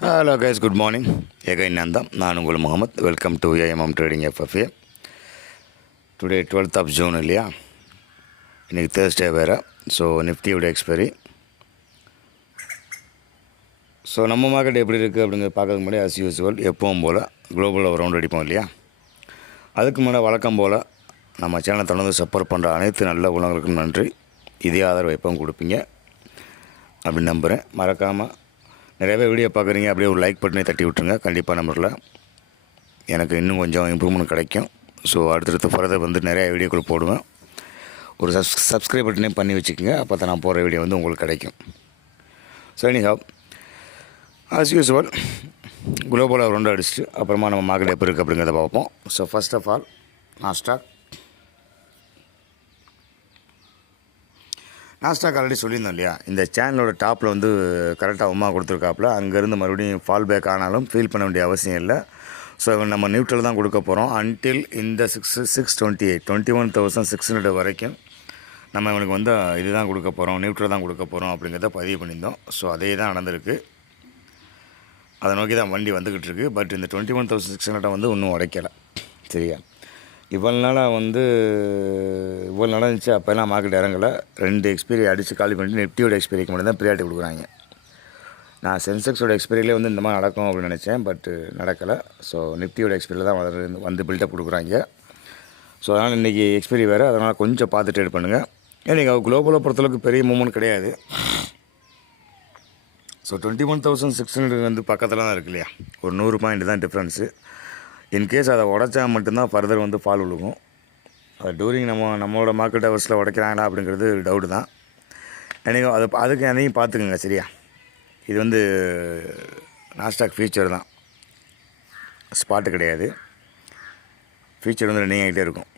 Hello guys good morning எகை நந்தம் நான் உங்கள் Mohammed welcome to AMM trading FFA today twelfth of June இல்லையா இன்றைக்கி தேர்ஸ்டே வேறு ஸோ நிஃப்டியோட எக்ஸ்பைரி ஸோ நம்ம மார்க்கெட் எப்படி இருக்குது அப்படிங்கிறத பார்க்கறதுக்கு முன்னாடி அஸ் யூஸ்வல் எப்பவும் போல் குளோபலில் ஒரு ரவுண்ட் அடிப்போம் இல்லையா அதுக்கு முன்னாடி வழக்கம் போல் நம்ம சேனலை தொடர்ந்து சப்போர்ட் பண்ணுற அனைத்து நல்ல உணவுகளுக்கும் நன்றி. இதே ஆதரவு எப்பவும் கொடுப்பீங்க. அப்படின்னு நம்புகிறேன் மறக்காமல் நிறையவே வீடியோ பார்க்குறீங்க அப்படியே ஒரு லைக் பட்டனை தட்டி விட்டுருங்க. கண்டிப்பாக நம்பரில் எனக்கு இன்னும் கொஞ்சம் இம்ப்ரூவ்மெண்ட் கிடைக்கும். ஸோ அடுத்தடுத்து ஃபர்தர் வந்து நிறையா வீடியோக்கள் போடுவேன். ஒரு சப்ஸ் சப்ஸ்கிரைப் பட்டனே பண்ணி வச்சுக்கோங்க. அப்போ தான் நான் போடுற வீடியோ வந்து உங்களுக்கு கிடைக்கும். So any how as usual குளோபலாக ரெண்டு அடிச்சுட்டு அப்புறமா நம்ம மார்க்கெட் எப்படி இருக்குது அப்படிங்கிறத பார்ப்போம். So first of all Nasdaq Nasdaq already சொல்லியிருந்தோம் இல்லையா? இந்த சேனலோட டாப்பில் வந்து கரெக்டாக உமா கொடுத்துருக்காப்புல. அங்கேருந்து மறுபடியும் ஃபால் பேக் ஆனாலும் ஃபீல் பண்ண வேண்டிய அவசியம் இல்லை. ஸோ நம்ம நியூட்ரல் தான் கொடுக்க போகிறோம் அன்டில் இந்த six six twenty eight twenty one thousand six hundred வரைக்கும் நம்ம இவனுக்கு வந்து இதுதான் கொடுக்க போகிறோம் நியூட்ரல் தான் கொடுக்க போகிறோம் அப்படிங்கிறத பதிவு பண்ணியிருந்தோம். ஸோ அதே தான் நடந்திருக்கு. அதை நோக்கி தான் வண்டி வந்துக்கிட்டு இருக்கு. பட் இந்த twenty one thousand six hundred வந்து இன்னும் உடைக்கலை. சரியா? இவ்வளோ நாளாக வந்து இவ்வளோ நாளாக இருந்துச்சு அப்போல்லாம் மார்க்கெட் இறங்கலை. ரெண்டு எக்ஸ்பீரி அடித்து காலி பண்ணிட்டு நிஃப்டியோட எக்ஸ்பீரிக்கு மட்டும் தான் ப்ரியாரிட்டி கொடுக்குறாங்க. நான் சென்செக்ஸோட எக்ஸ்பீரியிலே வந்து இந்த மாதிரி நடக்கும் அப்படின்னு நினச்சேன் பட் நடக்கலை. ஸோ நிஃப்டியோட எக்ஸ்பீரியில் தான் வந்து வந்து பில்டப் கொடுக்குறாங்க. ஸோ அதனால் இன்றைக்கி எக்ஸ்பீரி வேறு அதனால் கொஞ்சம் பார்த்து ட்ரேட் பண்ணுங்கள் ஏன்னா குளோபலை பொறுத்தளவுக்கு பெரிய மூமெண்ட் கிடையாது. So twenty one thousand six hundred வந்து பக்கத்தில் தான் இருக்கு இல்லையா? ஒரு நூறு பாயிண்ட் தான் டிஃப்ரென்ஸு இன்கேஸ் அதை உடச்சா மட்டும்தான் ஃபர்தர் வந்து ஃபால் விழுகும். அது டூரிங் நம்ம நம்மளோட மார்க்கெட் ஹவர்ஸில் உடைக்கிறாங்களா அப்படிங்கிறது டவுட்டு தான். எனக்கு அது அதுக்கு அதையும் பார்த்துக்குங்க சரியா? இது வந்து நாஸ்டாக் ஃபியூச்சர் தான். ஸ்பாட்டு கிடையாது. ஃபியூச்சர் வந்து ரன்னிங் ஆகிட்டே இருக்கும்.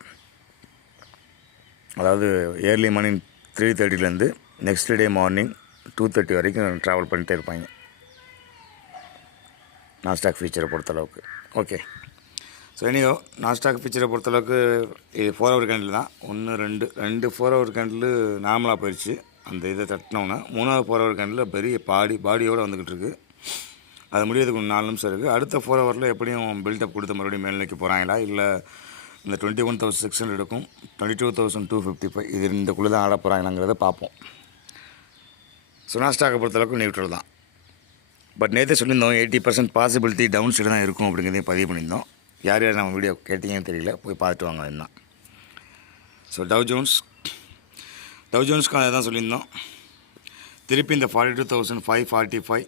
அதாவது early morning three தேர்ட்டிலேருந்து next day morning two thirty வரைக்கும் ட்ராவல் பண்ணிகிட்டே இருப்பாங்க. நாஸ்டாக் ஃபீச்சரை பொறுத்தளவுக்கு. ஓகே ஸோ எனியோ நாஸ்டாக் பிக்சரை பொறுத்தளவுக்கு இது ஃபோர் ஹவர் கேண்டில் தான். ஒன்று ரெண்டு ரெண்டு ஃபோர் ஹவர் கேண்டில் நார்மலாக போயிடுச்சு அந்த இதை தட்டினோன்னே மூணாவது ஃபோர் ஹவர் கேண்டில் பெரிய பாடி பாடியோடு வந்துக்கிட்டு இருக்குது அது முடியறதுக்கு ஒரு நாலு நிமிஷம் இருக்குது அடுத்த ஃபோர் ஹவரில் எப்படியும் பில்டப் கொடுத்து மறுபடியும் மேல்நிலைக்கு போகிறாங்களா இல்லை இந்த twenty one thousand six ஹண்ட்ரடுக்கும் twenty two thousand two fifty five இது இந்தக்குள்ளே தான் ஆட போகிறாங்களாங்கிறத பார்ப்போம். ஸோ நாஸ்டாக்கை பொறுத்தளவுக்கு நியூட்ரல் தான். பட் நேற்று சொல்லியிருந்தோம் eighty percent possibility down side தான் இருக்கும் அப்படிங்கிறதையும் பதிவு பண்ணியிருந்தோம். யார் யார் நம்ம வீடியோ கேட்டீங்கன்னு தெரியல போய் பார்த்துட்டு வாங்க என்ன ஸோ டவ் ஜோன்ஸ் டவ் ஜோன்ஸ்க்கான தான் சொல்லியிருந்தோம். திருப்பி இந்த forty two thousand five forty five